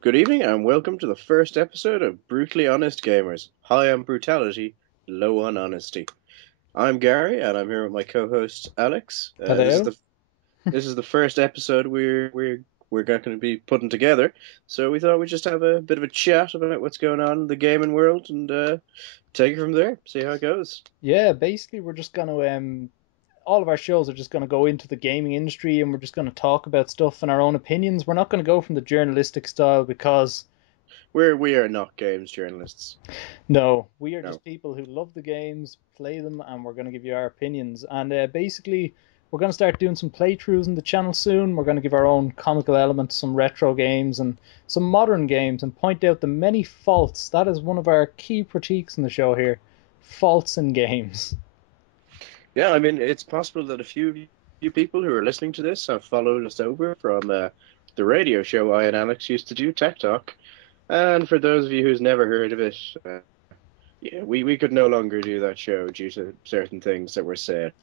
Good evening and welcome to the first episode of Brutally Honest Gamers. High on brutality, low on honesty. I'm Gary and I'm here with my co-host Alex. Hello. This is the first episode we're going to be putting together, so we thought we'd just have a bit of a chat about what's going on in the gaming world and take it from there. See how it goes. Yeah, basically we're just gonna all of our shows are just gonna go into the gaming industry and we're just gonna talk about stuff in our own opinions. We're not gonna go from the journalistic style because We are not games journalists. no, we are No. just people who love the games, play them, and we're gonna give you our opinions. And basically we're gonna start doing some playthroughs in the channel soon. We're gonna give our own comical elements, some retro games and some modern games, and point out the many faults. That is one of our key critiques in the show here. Faults in games. Yeah, I mean, it's possible that a few people who are listening to this have followed us over from the radio show I and Alex used to do, Tech Talk. And for those of you who's never heard of it, yeah, we could no longer do that show due to certain things that were said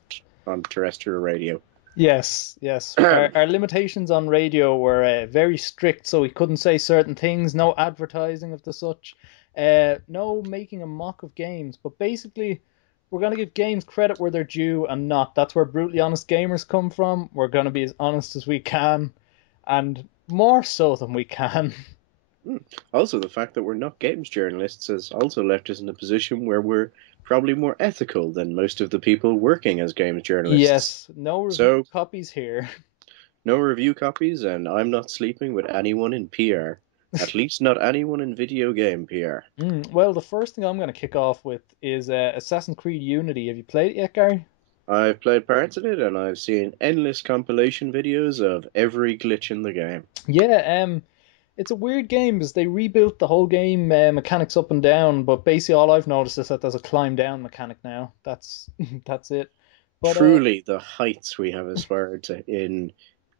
on terrestrial radio. Yes, yes. Our limitations on radio were very strict, so we couldn't say certain things, no advertising of the such, no making a mock of games. But basically, we're going to give games credit where they're due and not. That's where brutally honest gamers come from. We're going to be as honest as we can, and more so than we can. Also, the fact that we're not games journalists has also left us in a position where we're probably more ethical than most of the people working as games journalists. Yes, no review So, copies here. no review copies, and I'm not sleeping with anyone in PR. At least not anyone in video game PR. Well, the first thing I'm going to kick off with is Assassin's Creed Unity. Have you played it yet, Gary? I've played parts of it, and I've seen endless compilation videos of every glitch in the game. Yeah, it's a weird game because they rebuilt the whole game mechanics up and down, but basically all I've noticed is that there's a climb down mechanic now. That's that's it. But Truly, the heights we have aspired to in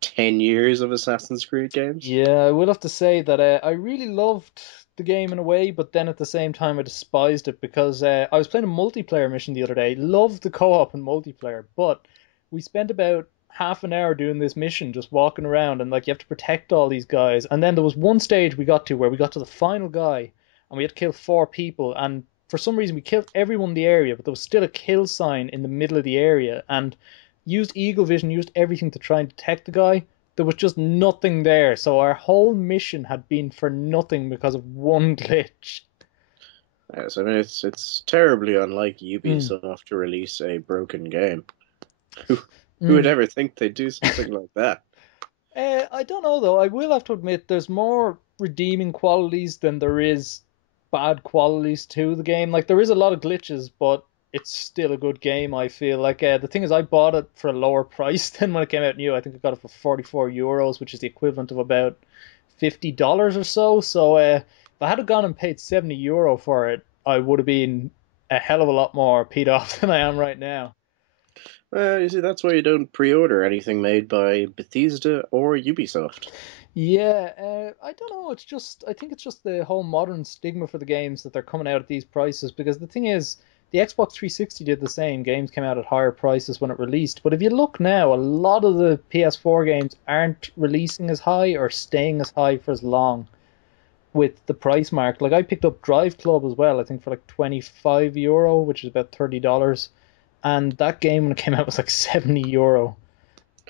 10 years of Assassin's Creed games. yeah, I will have to say that I really loved the game in a way, but then at the same time I despised it because I was playing a multiplayer mission the other day. Loved the co-op and multiplayer, but we spent about half an hour doing this mission, just walking around and like you have to protect all these guys. And then there was one stage we got to where we got to the final guy and we had to kill four people. And for some reason we killed everyone in the area, but there was still a kill sign in the middle of the area. And used eagle vision, used everything to try and detect the guy. There was just nothing there. So our whole mission had been for nothing because of one glitch. Yes, I mean it's terribly unlike Mm, Ubisoft to release a broken game. Who who would mm. ever think they'd do something like that? I don't know though. I will have to admit there's more redeeming qualities than there is bad qualities to the game. Like there is a lot of glitches, but it's still a good game. I feel like the thing is I bought it for a lower price than when it came out new. I think I got it for 44 euros, which is the equivalent of about $50 or so. So if I had gone and paid 70 euro for it, I would have been a hell of a lot more peed off than I am right now. You see, that's why you don't pre-order anything made by Bethesda or Ubisoft. Yeah, I don't know. It's just I think it's just the whole modern stigma for the games that they're coming out at these prices. Because the thing is, the Xbox 360 did the same. Games came out at higher prices when it released. But if you look now, a lot of the PS4 games aren't releasing as high or staying as high for as long with the price mark. Like I picked up Drive Club as well. I think for like 25 euro, which is about $30. And that game when it came out was like 70 euro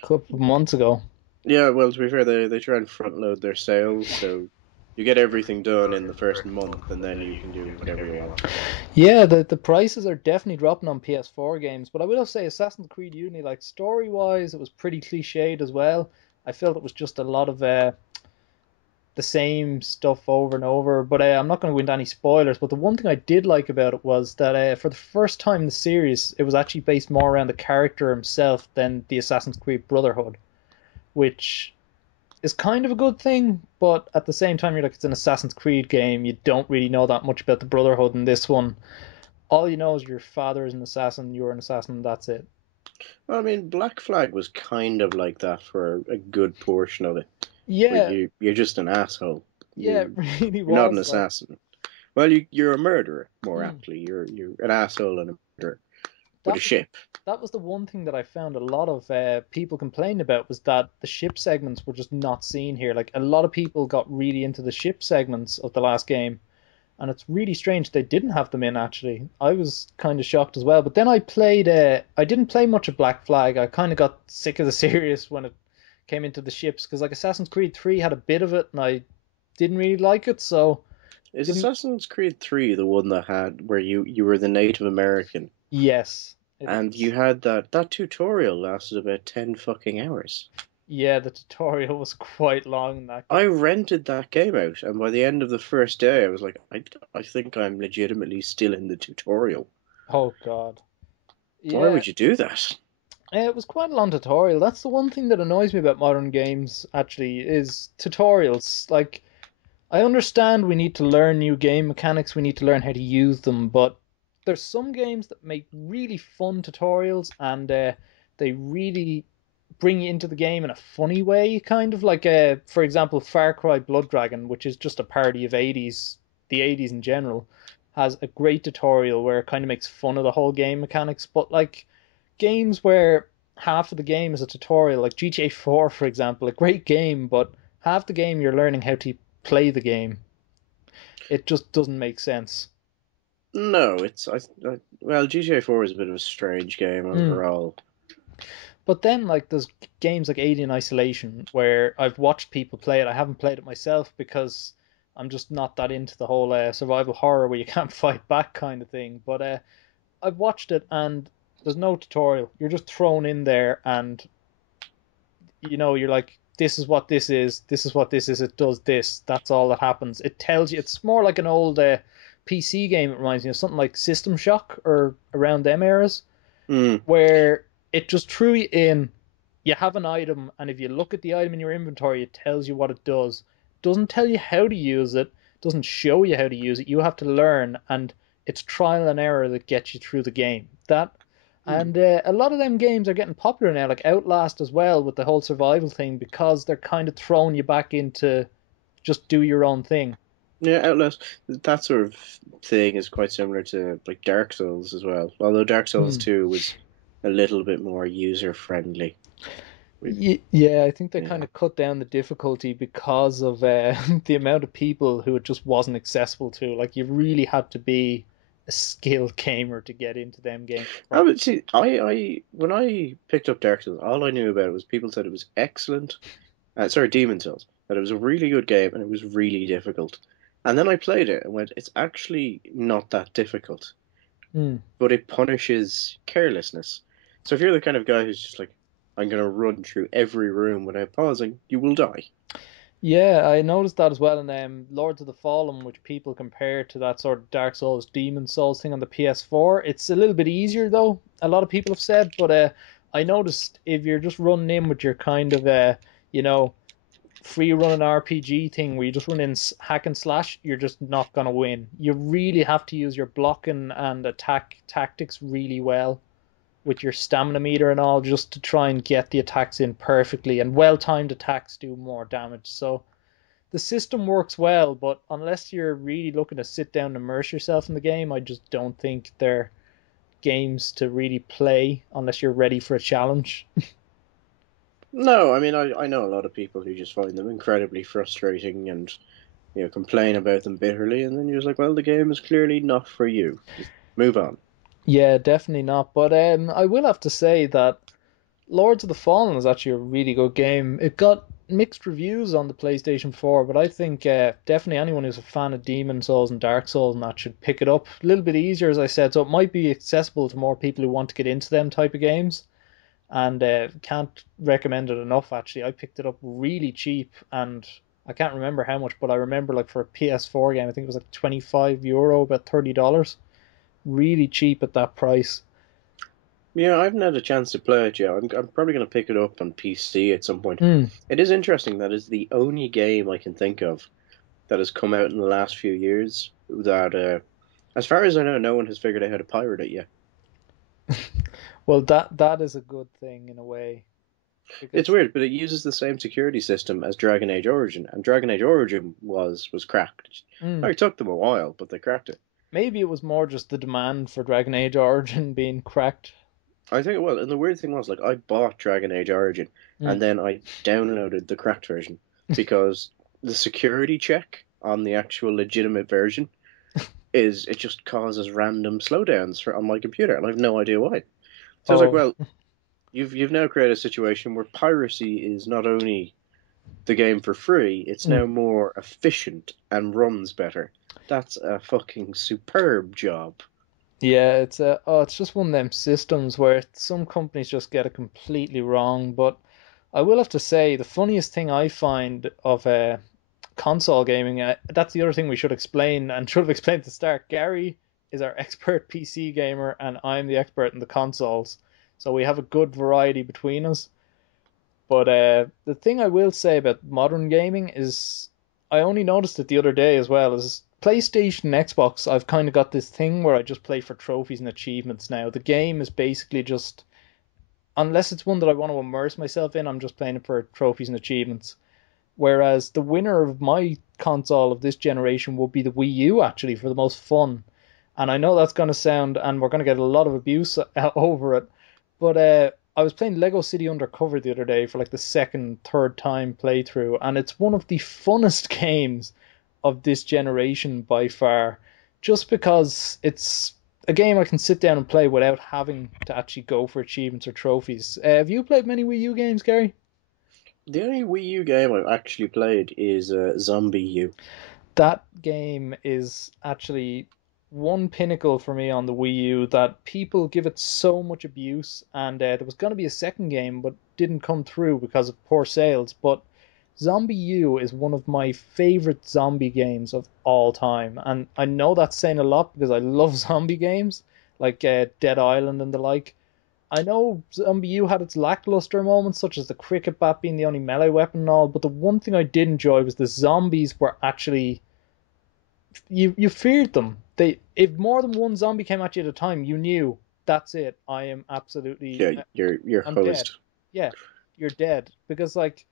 a couple of months ago. Yeah, well, to be fair, they try and front load their sales, so you get everything done in the first month, and then you can do whatever you want. Yeah, the prices are definitely dropping on PS4 games, but I will say Assassin's Creed Unity, like story wise, it was pretty cliched as well. I felt it was just a lot of the same stuff over and over. But I'm not going to go into any spoilers. But the one thing I did like about it was that for the first time in the series, it was actually based more around the character himself than the Assassin's Creed Brotherhood, which is kind of a good thing, but at the same time, you're like, it's an Assassin's Creed game. You don't really know that much about the Brotherhood in this one. All you know is your father is an assassin, you're an assassin, that's it. Well, I mean, Black Flag was kind of like that for a good portion of it, where Yeah, you're just an asshole. yeah, it You really you're not an was like, assassin. Well, you're a murderer, more mm, aptly. You're an asshole and a murderer. with a that was ship. that was the one thing that I found a lot of people complained about was that the ship segments were just not seen here. Like a lot of people got really into the ship segments of the last game, and it's really strange they didn't have them in actually. I was kind of shocked as well. But then I played. I didn't play much of Black Flag. I kind of got sick of the series when it came into the ships because like Assassin's Creed 3 had a bit of it, and I didn't really like it. So Is didn't. Assassin's Creed 3 the one that had where you were the Native American Yes, it and you is. had that tutorial lasted about 10 fucking hours? Yeah, the tutorial was quite long in that I game. rented that game out, and by the end of the first day, I was like, I think I'm legitimately still in the tutorial. Oh God. Why Yeah, would you do that? it was quite a long tutorial. That's the one thing that annoys me about modern games, actually, is tutorials. Like, I understand we need to learn new game mechanics, we need to learn how to use them, but there's some games that make really fun tutorials and they really bring you into the game in a funny way, kind of like, for example, Far Cry Blood Dragon, which is just a parody of the 80s in general, has a great tutorial where it kind of makes fun of the whole game mechanics, but like games where half of the game is a tutorial, like GTA 4, for example, a great game, but half the game you're learning how to play the game. It just doesn't make sense. No, well, GTA 4 is a bit of a strange game Mm. overall. But then, like, there's games like Alien Isolation where I've watched people play it. I haven't played it myself because I'm just not that into the whole survival horror where you can't fight back kind of thing. But I've watched it and there's no tutorial. You're just thrown in there and you're like, this is what this is, this is what this is, it does this, that's all that happens. It tells you, it's more like an old PC game, it reminds me of something like System Shock or around them eras, Mm. where it just threw you in, you have an item, and if you look at the item in your inventory, it tells you what it does. It doesn't tell you how to use it, doesn't show you how to use it, you have to learn, and it's trial and error that gets you through the game. And a lot of them games are getting popular now, like Outlast as well, with the whole survival thing, because they're kind of throwing you back into just do your own thing. Yeah, Outlast, that sort of thing is quite similar to like Dark Souls as well. Although Dark Souls Hmm. 2 was a little bit more user friendly. Yeah, I think they kind Yeah. of cut down the difficulty because of the amount of people who it just wasn't accessible to. Like, you really had to be a skilled gamer to get into them games I properly. would see. When I picked up Dark Souls, all I knew about it was people said it was excellent. Sorry, Demon Souls. That it was a really good game and it was really difficult. And then I played it and went, it's actually not that difficult, Hmm. but it punishes carelessness. So if you're the kind of guy who's just like, I'm gonna run through every room without pausing, you will die. Yeah, I noticed that as well in Lords of the Fallen, which people compare to that sort of Dark Souls, Demon Souls thing on the PS4. It's a little bit easier though, a lot of people have said, but I noticed if you're just running in with your kind of you know, free running RPG thing where you just run in hack and slash, you're just not gonna win. You really have to use your blocking and attack tactics really well with your stamina meter and all just to try and get the attacks in perfectly, and well timed attacks do more damage. So the system works well, but unless you're really looking to sit down and immerse yourself in the game, I just don't think they're games to really play unless you're ready for a challenge. No, I mean I know a lot of people who just find them incredibly frustrating and complain about them bitterly, and then you're just like, well, the game is clearly not for you. Just move on. Yeah, definitely not. But I will have to say that Lords of the Fallen is actually a really good game. It got mixed reviews on the PlayStation 4, but I think definitely anyone who's a fan of Demon Souls and Dark Souls and that should pick it up. A little bit easier, as I said, so it might be accessible to more people who want to get into them type of games. And can't recommend it enough. Actually, I picked it up really cheap, and I can't remember how much, but I remember like for a PS4 game, I think it was like €25, about $30. Really cheap at that price. Yeah, I haven't had a chance to play it yet. I'm probably going to pick it up on PC at some point. Mm. It is interesting that is the only game I can think of that has come out in the last few years that, as far as I know, no one has figured out how to pirate it yet. Well, that is a good thing in a way It's because weird, but it uses the same security system as Dragon Age Origin, and Dragon Age Origin was cracked. mm, It took them a while, but they cracked it. Maybe it was more just the demand for Dragon Age Origin being cracked. I think it was. And the weird thing was, like, I bought Dragon Age Origin Mm. and then I downloaded the cracked version because the security check on the actual legitimate version is it just causes random slowdowns on my computer, and I have no idea why. So I was like, Oh, well, you've now created a situation where piracy is not only the game for free, it's mm. now more efficient and runs better. That's a fucking superb job. Yeah, it's just one of them systems where some companies just get it completely wrong. But I will have to say, the funniest thing I find of console gaming, that's the other thing we should explain and should have explained at the start. Gary is our expert PC gamer, and I'm the expert in the consoles. So we have a good variety between us. But the thing I will say about modern gaming is I only noticed it the other day as well, is PlayStation and Xbox, I've kind of got this thing where I just play for trophies and achievements now. The game is basically just, unless it's one that I want to immerse myself in, I'm just playing it for trophies and achievements. Whereas the winner of my console of this generation will be the Wii U, actually, for the most fun. And I know that's going to sound, and we're going to get a lot of abuse over it, but I was playing Lego City Undercover the other day for like the second, third time playthrough, and it's one of the funnest games of this generation by far, just because it's a game I can sit down and play without having to actually go for achievements or trophies. Have you played many Wii U games, Gary? The only Wii U game I've actually played is Zombie U. That game is actually one pinnacle for me on the Wii U that people give it so much abuse, and there was going to be a second game but didn't come through because of poor sales. But Zombie U is one of my favorite zombie games of all time, and I know that's saying a lot because I love zombie games like Dead Island and the like. I know Zombie U had its lackluster moments, such as the cricket bat being the only melee weapon and all, but the one thing I did enjoy was the zombies were actually, you feared them. They, if more than one zombie came at you at a time, you knew that's it. I am absolutely, Yeah, you're I'm dead. hosed. Yeah, you're dead because like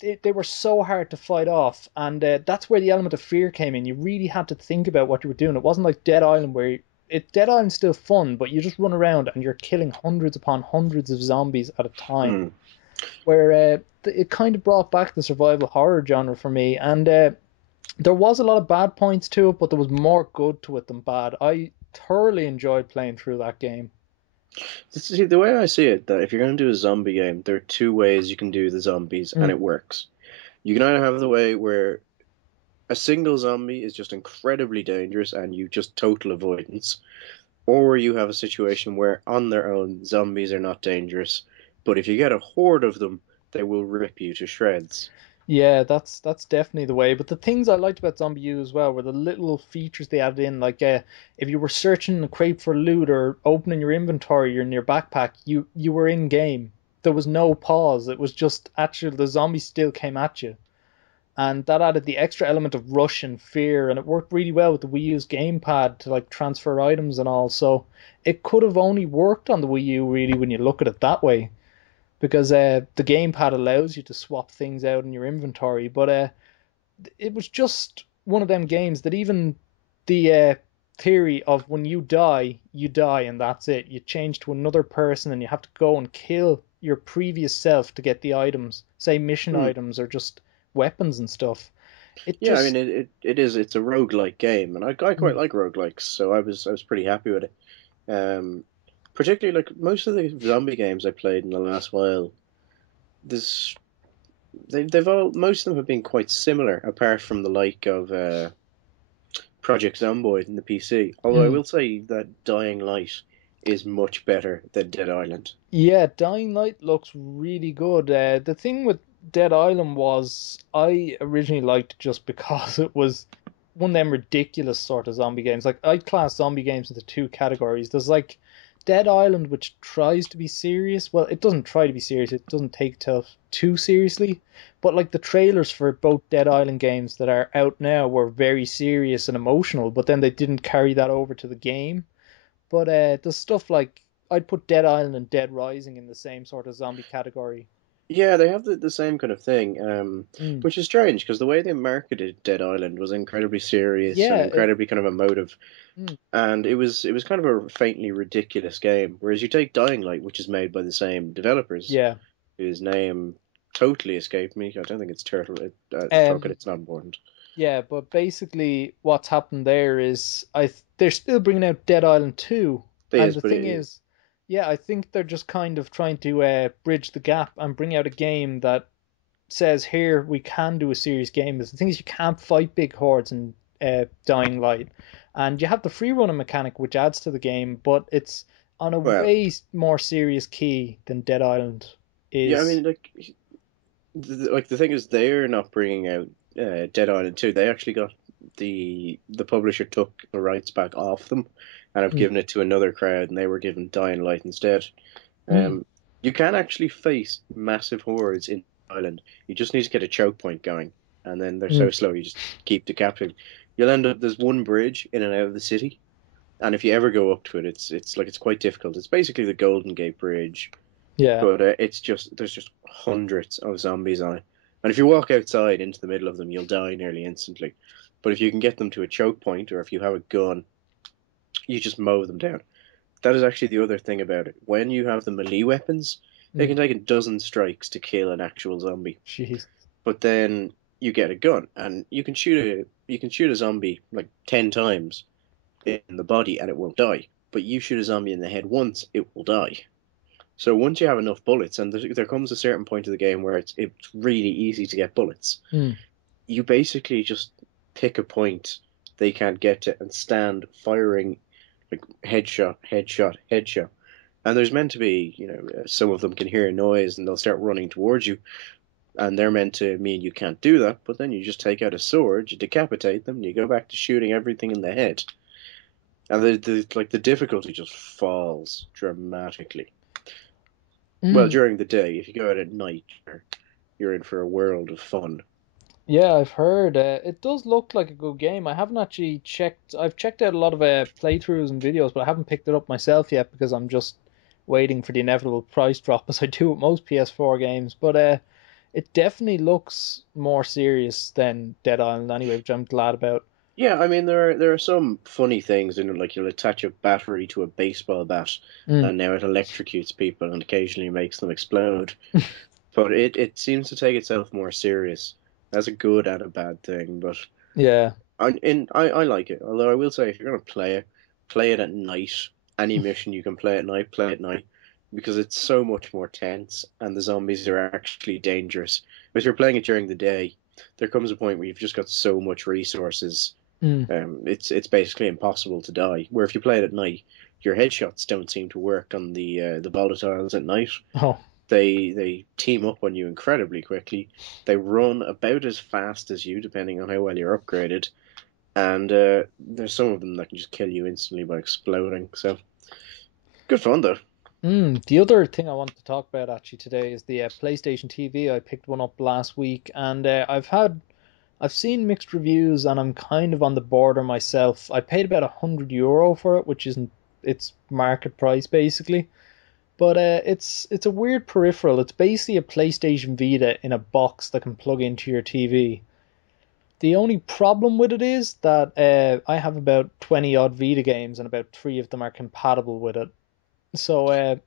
they were so hard to fight off, and that's where the element of fear came in. You really had to think about what you were doing. It wasn't like Dead Island where Dead Island's still fun, but you just run around and you're killing hundreds upon hundreds of zombies at a time. Mm. Where it kind of brought back the survival horror genre for me, and there was a lot of bad points to it, but there was more good to it than bad. I thoroughly enjoyed playing through that game. See, the way I see it, that if you're going to do a zombie game, there are two ways you can do the zombies, and Mm. it works. You can either have the way where a single zombie is just incredibly dangerous and you just total avoidance, or you have a situation where on their own zombies are not dangerous, but if you get a horde of them, they will rip you to shreds. Yeah, that's definitely the way. But the things I liked about Zombie U as well were the little features they added in, like if you were searching a crate for loot or opening your inventory or in your backpack, you were in game. There was no pause. It was just actually the zombies still came at you, and that added the extra element of rush and fear, and it worked really well with the Wii U's gamepad to like transfer items and all. So it could have only worked on the Wii U really when you look at it that way, because the gamepad allows you to swap things out in your inventory. But it was just one of them games that even the theory of when you die, and that's it. You change to another person, and you have to go and kill your previous self to get the items, say mission Hmm. items or just weapons and stuff. It Yeah, I mean just it's a roguelike game, and I quite mm, like roguelikes, so I was pretty happy with it. Um, Particularly like most of the zombie games I played in the last while, this they've all most of them have been quite similar, apart from the like of Project Zomboid in the PC. Although I mm, will say that Dying Light is much better than Dead Island. yeah, Dying Light looks really good. The thing with Dead Island was I originally liked it just because it was one of them ridiculous sort of zombie games. Like I'd class zombie games into two categories. There's like Dead Island, which tries to be serious. Well, it doesn't try to be serious. It doesn't take itself too seriously. But like the trailers for both Dead Island games that are out now were very serious and emotional, but then they didn't carry that over to the game. But the stuff like I'd put Dead Island and Dead Rising in the same sort of zombie category. Yeah, they have the same kind of thing, Mm. which is strange because the way they marketed Dead Island was incredibly serious and Yeah, incredibly kind of emotive, mm, and it was kind of a faintly ridiculous game. Whereas you take Dying Light, which is made by the same developers, yeah. whose name totally escaped me. I don't think it's Turtle. Fuck it, Um, it's not important. yeah, but basically what's happened there is they're still bringing out Dead Island 2, It and is, the but thing is, yeah, I think they're just kind of trying to bridge the gap and bring out a game that says here we can do a serious game. But the thing is, you can't fight big hordes in Dying Light, and you have the free running mechanic which adds to the game, but it's on a well, way more serious key than Dead Island yeah. I is. mean, like the thing is, they're not bringing out Dead Island 2. They actually got the publisher took the rights back off them and have Mm, given it to another crowd, and they were given Dying Light instead. mm, Um, you can actually face massive hordes in Island. You just need to get a choke point going, and then they're mm, so slow. You just keep decapitating. You'll end up there's one bridge in and out of the city, and if you ever go up to it, it's quite difficult. It's basically the Golden Gate Bridge, yeah. but it's just there's just hundreds of zombies on it, and if you walk outside into the middle of them, you'll die nearly instantly. But if you can get them to a choke point, or if you have a gun, you just mow them down. That is actually the other thing about it. When you have the melee weapons, they Mm, can take a dozen strikes to kill an actual zombie. jeez. But then you get a gun, and you can shoot a zombie like 10 times in the body, and it won't die. But you shoot a zombie in the head once, it will die. So once you have enough bullets, and there comes a certain point of the game where it's really easy to get bullets, Mm, you basically just pick a point they can't get to and stand firing like headshot, headshot, headshot. And there's meant to be, some of them can hear a noise and they'll start running towards you, and they're meant to mean you can't do that. But then you just take out a sword, you decapitate them, and you go back to shooting everything in the head, and the difficulty just falls dramatically. Well, mm. during the day, if you go out at night, you're in for a world of fun. Yeah, I've heard it does look like a good game. I haven't actually checked. I've checked out a lot of playthroughs and videos, but I haven't picked it up myself yet because I'm just waiting for the inevitable price drop, as I do with most PS4 games. But it definitely looks more serious than Dead Island anyway, which I'm glad about. Yeah, I mean there are some funny things in it, like you'll attach a battery to a baseball bat, Mm, and now it electrocutes people and occasionally makes them explode. But it seems to take itself more serious. That's a good and a bad thing, but yeah. I like it. Although I will say, if you're gonna play it at night. Any mission you can play at night, play at night, because it's so much more tense, and the zombies are actually dangerous. But if you're playing it during the day, there comes a point where you've just got so much resources. Mm. It's basically impossible to die. Where if you play it at night, your headshots don't seem to work on the volatiles at night. Oh. They team up on you incredibly quickly. They run about as fast as you, depending on how well you're upgraded. And there's some of them that can just kill you instantly by exploding. So good fun though. The other thing I wanted to talk about actually today is the PlayStation TV. I picked one up last week, and I've seen mixed reviews, and I'm kind of on the border myself. I paid about €100 for it, which isn't its market price basically, but it's a weird peripheral. It's basically a PlayStation Vita in a box that can plug into your TV. The only problem with it is that I have about 20 odd Vita games, and about three of them are compatible with it. So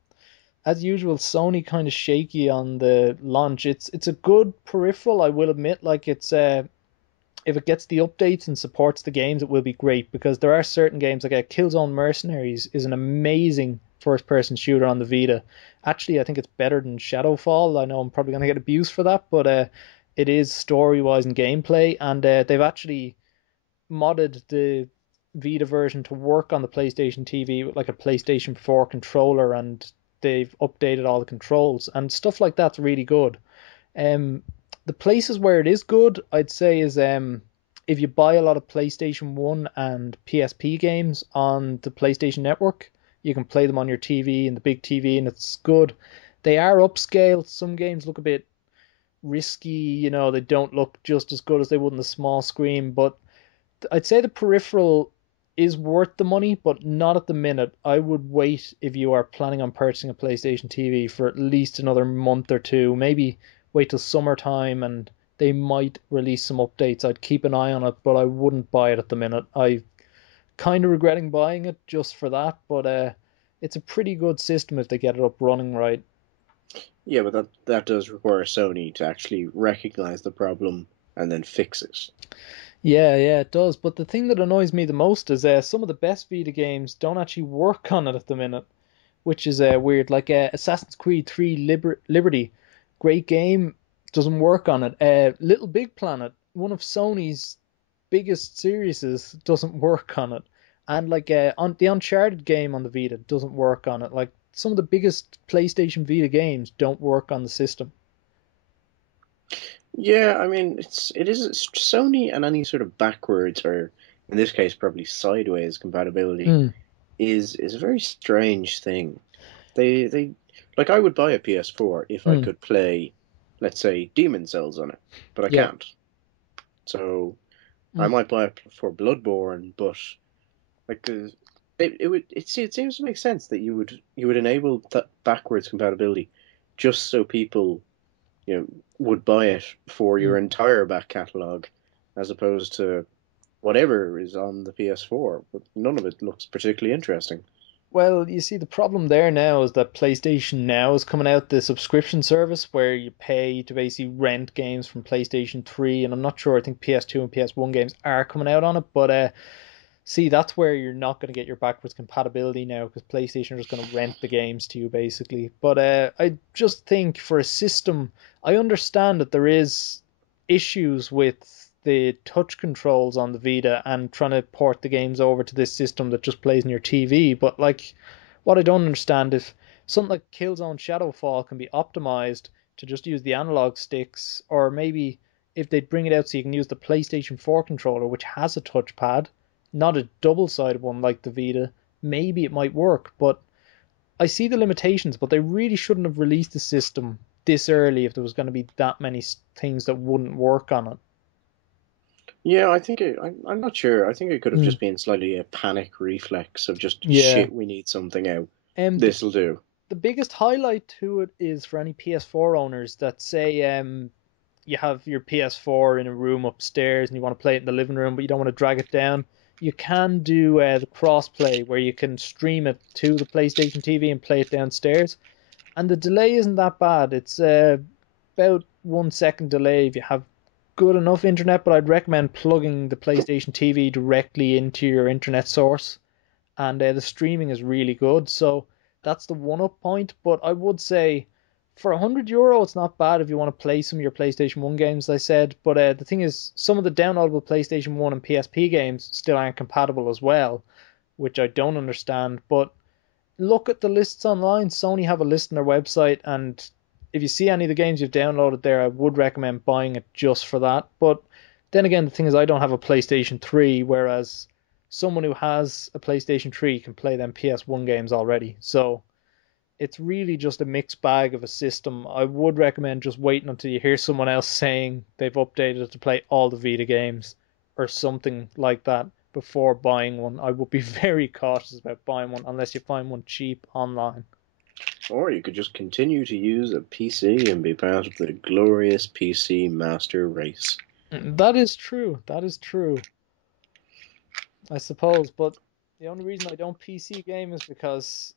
as usual, Sony kind of shaky on the launch. It's a good peripheral, I will admit. Like it's if it gets the updates and supports the games, it will be great because there are certain games like Killzone Mercenaries is an amazing first-person shooter on the Vita. Actually, I think it's better than Shadowfall. I know I'm probably gonna get abused for that, but it is story-wise and gameplay, and they've actually modded the Vita version to work on the PlayStation TV with like a PlayStation 4 controller, and they've updated all the controls and stuff like that's really good. Um, the places where it is good, I'd say, is if you buy a lot of PlayStation 1 and PSP games on the PlayStation Network, you can play them on your TV and the big TV, and it's good. They are upscaled. Some games look a bit risky, they don't look just as good as they would on the small screen, but I'd say the peripheral is worth the money, but not at the minute. I would wait if you are planning on purchasing a PlayStation TV for at least another month or two. Maybe wait till summertime and they might release some updates. I'd keep an eye on it, but I wouldn't buy it at the minute. I kind of regretting buying it just for that, but it's a pretty good system if they get it up running right. Yeah, but that does require Sony to actually recognize the problem and then fix it. Yeah, yeah, it does. But the thing that annoys me the most is some of the best Vita games don't actually work on it at the minute, which is weird. Like Assassin's Creed 3 Liberty, great game, doesn't work on it. Little Big Planet, one of Sony's biggest series, doesn't work on it. And like on the Uncharted game on the Vita doesn't work on it. Like some of the biggest PlayStation Vita games don't work on the system. Yeah, I mean, it is Sony, and any sort of backwards, or in this case probably sideways compatibility Mm, is a very strange thing. They like, I would buy a PS4 if I mm, could play, let's say, Demon Cells on it, but I yeah. can't. So I Mm. might buy it for Bloodborne, but like it seems to make sense that you would enable that backwards compatibility just so people, would buy it for Mm. your entire back catalog, as opposed to whatever is on the PS4. But none of it looks particularly interesting. Well, you see, the problem there now is that PlayStation Now is coming out the subscription service where you pay to basically rent games from PlayStation 3, and I'm not sure, I think PS2 and PS1 games are coming out on it, but see, that's where you're not going to get your backwards compatibility now because PlayStation are just going to rent the games to you basically. But I just think for a system, I understand that there is issues with the touch controls on the Vita and trying to port the games over to this system that just plays in your TV. But like, what I don't understand, if something like Killzone Shadowfall can be optimized to just use the analog sticks, or maybe if they'd bring it out so you can use the PlayStation 4 controller, which has a touchpad, not a double-sided one like the Vita, maybe it might work. But I see the limitations, but they really shouldn't have released the system this early if there was going to be that many things that wouldn't work on it. Yeah, I'm not sure. I think it could have Mm, just been slightly a panic reflex of just yeah. shit. We need something out. The This'll do. biggest highlight to it is for any PS4 owners that say you have your PS4 in a room upstairs and you want to play it in the living room, but you don't want to drag it down. You can do the crossplay where you can stream it to the PlayStation TV and play it downstairs, and the delay isn't that bad. It's about 1 second delay if you have good enough internet, but I'd recommend plugging the PlayStation TV directly into your internet source, and the streaming is really good. So that's the one up point. But I would say for €100, it's not bad if you want to play some of your PlayStation 1 games, as I said. But the thing is, some of the downloadable PlayStation 1 and PSP games still aren't compatible as well, which I don't understand. But look at the lists online. Sony have a list on their website, and if you see any of the games you've downloaded there, I would recommend buying it just for that. But then again, the thing is, I don't have a PlayStation 3, whereas someone who has a PlayStation 3 can play them PS1 games already. So it's really just a mixed bag of a system. I would recommend just waiting until you hear someone else saying they've updated it to play all the Vita games or something like that before buying one. I would be very cautious about buying one unless you find one cheap online. Or you could just continue to use a PC and be part of the glorious PC master race. That is true. That is true, I suppose. But the only reason I don't PC game is because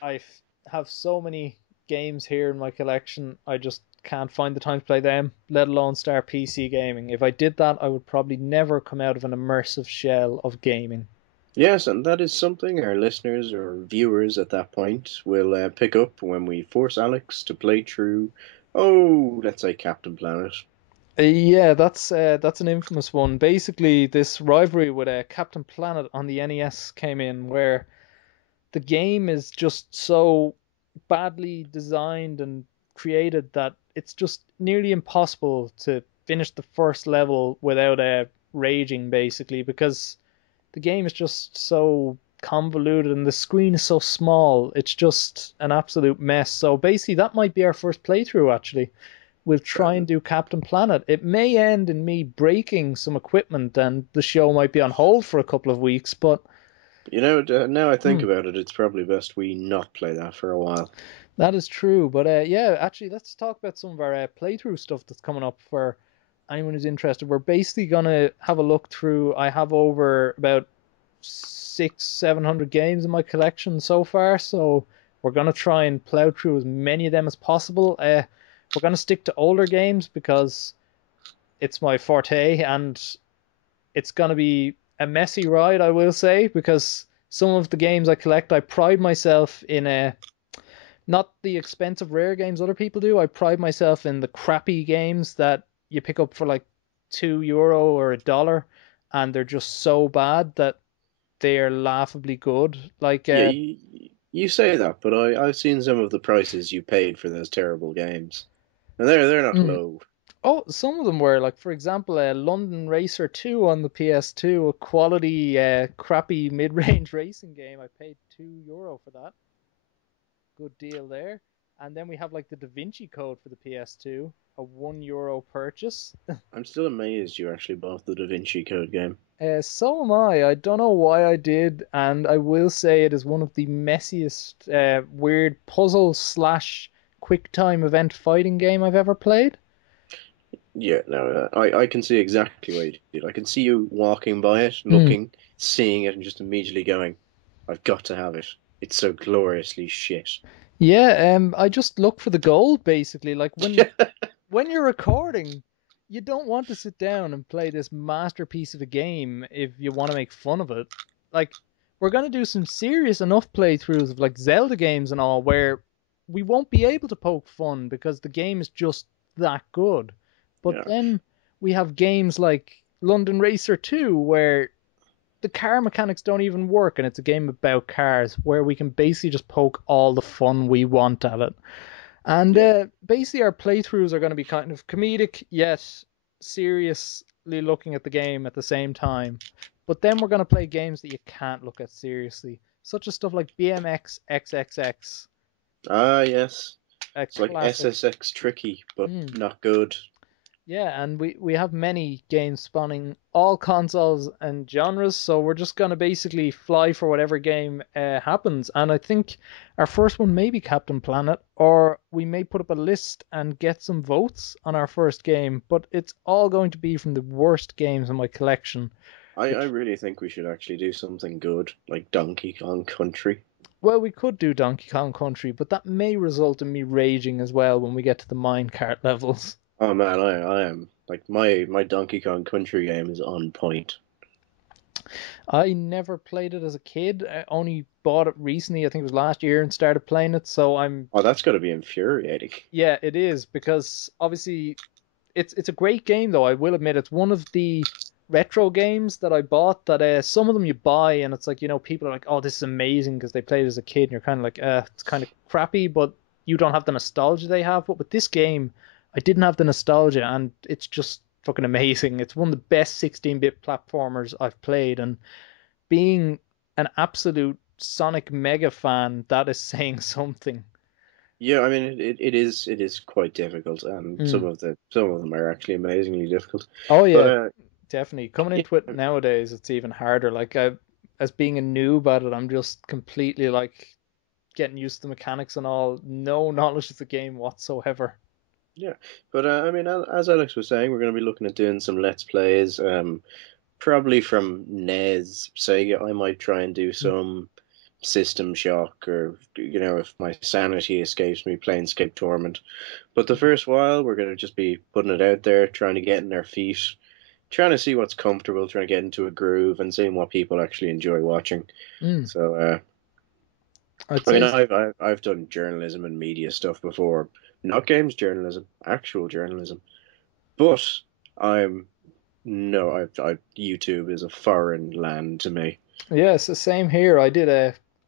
I have so many games here in my collection. I just can't find the time to play them, let alone start PC gaming. If I did that, I would probably never come out of an immersive shell of gaming. Yes, and that is something our listeners or viewers at that point will pick up when we force Alex to play through, oh, let's say Captain Planet. Yeah, that's an infamous one. Basically, this rivalry with Captain Planet on the NES came in, where the game is just so badly designed and created that it's just nearly impossible to finish the first level without raging, basically, because the game is just so convoluted and the screen is so small. It's just an absolute mess. So basically, that might be our first playthrough, actually. we'll try and do Captain Planet. It may end in me breaking some equipment and the show might be on hold for a couple of weeks, but Now I think hmm, about it, it's probably best we not play that for a while. that is true. But yeah, actually, let's talk about some of our playthrough stuff that's coming up for anyone who's interested. We're basically gonna have a look through. I have over about 700 games in my collection so far, so we're gonna try and plow through as many of them as possible. We're gonna stick to older games because it's my forte, and it's gonna be a messy ride, I will say, because some of the games I collect, I pride myself in not the expensive rare games other people do. I pride myself in the crappy games that you pick up for like €2 or $1, and they're just so bad that they are laughably good. Like, Yeah, you say that, but I've seen some of the prices you paid for those terrible games, and they're not mm, low. oh, some of them were like, for example, London Racer 2 on the PS2, a quality, crappy mid-range racing game. I paid €2 for that. Good deal there. And then we have like the Da Vinci Code for the PS2, a €1 purchase. I'm still amazed you actually bought the Da Vinci Code game. So am I. I don't know why I did, and I will say it is one of the messiest, weird puzzle slash quick time event fighting game I've ever played. Yeah, no, I can see exactly what you did. I can see you walking by it, Hmm. looking, seeing it, and just immediately going, "I've got to have it. It's so gloriously shit." Yeah, I just look for the gold basically. Like when Yeah, when you're recording, you don't want to sit down and play this masterpiece of a game if you want to make fun of it. Like, we're gonna do some serious enough playthroughs of like Zelda games and all where we won't be able to poke fun because the game is just that good. But yeah, then we have games like London Racer 2 where the car mechanics don't even work and it's a game about cars where we can basically just poke all the fun we want at it. And yeah. basically, our playthroughs are going to be kind of comedic, yet seriously looking at the game at the same time. But then we're going to play games that you can't look at seriously, such as stuff like BMX XXX, Ah, yes. a It's like classic. SSX tricky, but Mm. not good. Yeah, and we have many games spanning all consoles and genres, so we're just gonna basically fly for whatever game happens. And I think our first one may be Captain Planet, or we may put up a list and get some votes on our first game. But it's all going to be from the worst games in my collection. I Which, really think we should actually do something good, like Donkey Kong Country. well, we could do Donkey Kong Country, but that may result in me raging as well when we get to the minecart levels. Oh man, I am like my Donkey Kong Country game is on point. I never played it as a kid. I only bought it recently. I think it was last year and started playing it. So I'm, Oh, that's got to be infuriating. yeah, it is because obviously it's a great game though. I will admit it's one of the retro games that I bought that some of them you buy and it's like, people are like, oh, this is amazing because they played it as a kid and you're kind of like, it's kind of crappy, but you don't have the nostalgia they have. But with this game, I didn't have the nostalgia and it's just fucking amazing. It's one of the best 16-bit platformers I've played, and being an absolute Sonic mega fan, that is saying something. Yeah, I mean it is quite difficult, and Mm. some of them are actually amazingly difficult. Oh But yeah, definitely. Coming yeah, into it nowadays, it's even harder. Like as being a noob at it, I'm just completely like getting used to the mechanics and all. No knowledge of the game whatsoever. yeah. But I mean, as Alex was saying, we're going to be looking at doing some Let's Plays. Probably from NES, Sega. I might try and do Mm. some System Shock, or if my sanity escapes me, Planescape Torment. But the first while, we're going to just be putting it out there, trying to get in our feet, trying to see what's comfortable, trying to get into a groove, and seeing what people actually enjoy watching. Mm. So, I'd I mean, say, I've done journalism and media stuff before, not games journalism, actual journalism. But I'm no, YouTube is a foreign land to me. yeah, it's the same here. I did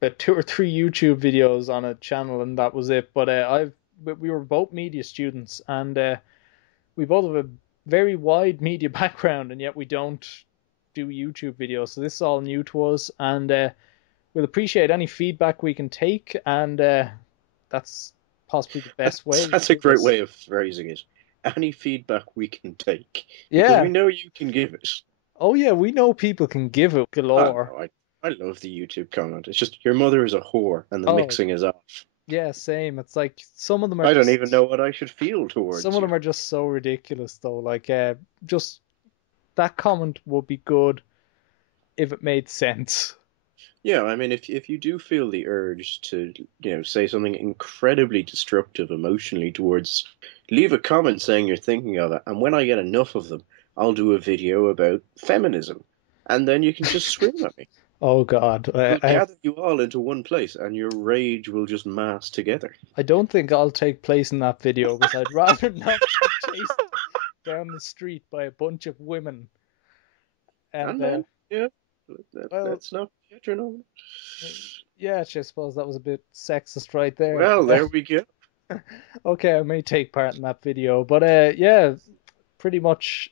about 2 or 3 YouTube videos on a channel, and that was it. But we were both media students, and we both have a very wide media background, and yet we don't do YouTube videos. So this is all new to us, and we'll appreciate any feedback we can take, and that's possibly the best way That's to a do great this. way of phrasing it. any feedback we can take because Yeah. we know you can give it. Oh yeah, we know people can give it I galore. know, I love the YouTube comment. It's just your mother is a whore and the Oh mixing is off. yeah, same. It's like some of them are I don't even just know what I should feel some towards of you. them are just so ridiculous though. Like just that comment would be good if it made sense. Yeah, I mean, if you do feel the urge to, say something incredibly destructive emotionally towards, leave a comment saying you're thinking of it, and when I get enough of them, I'll do a video about feminism, and then you can just scream at me. Oh God, We'll gather you all into one place, and your rage will just mass together. I don't think I'll take place in that video because I'd rather not be chased down the street by a bunch of women. And And then, yeah, well, let's not get your know. yeah, I suppose that was a bit sexist right there. Well, But there we go. okay, I may take part in that video. But yeah, pretty much.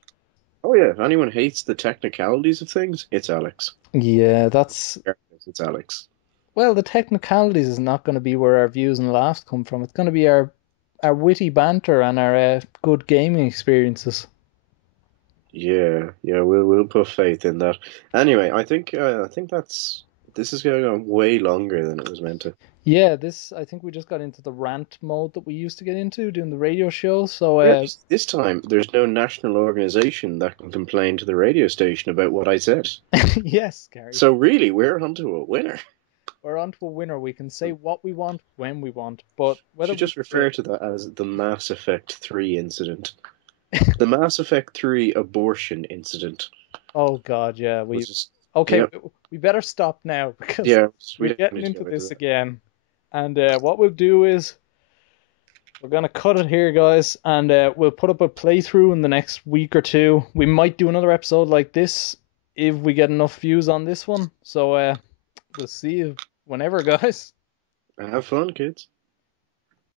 Oh yeah, if anyone hates the technicalities of things, it's Alex. Yeah, that's It's Alex. well, the technicalities is not going to be where our views and laughs come from. It's going to be our witty banter and our good gaming experiences. Yeah, yeah, we'll put faith in that. Anyway, I think this is going on way longer than it was meant to. Yeah, this I think we just got into the rant mode that we used to get into doing the radio show. So Yeah, just this time there's no national organization that can complain to the radio station about what I said. yes, Gary, So really, we're onto a winner. we're on to a winner. We can say what we want when we want, but whether Should just refer to that as the Mass Effect 3 incident. The Mass Effect 3 abortion incident oh God, yeah, was just okay, yeah, we better stop now because yeah, we we're don't getting need to into go into this that. again. And what we'll do is we're gonna cut it here, guys, and we'll put up a playthrough in the next week or two. We might do another episode like this if we get enough views on this one. So we'll see you whenever, guys. Have fun, kids.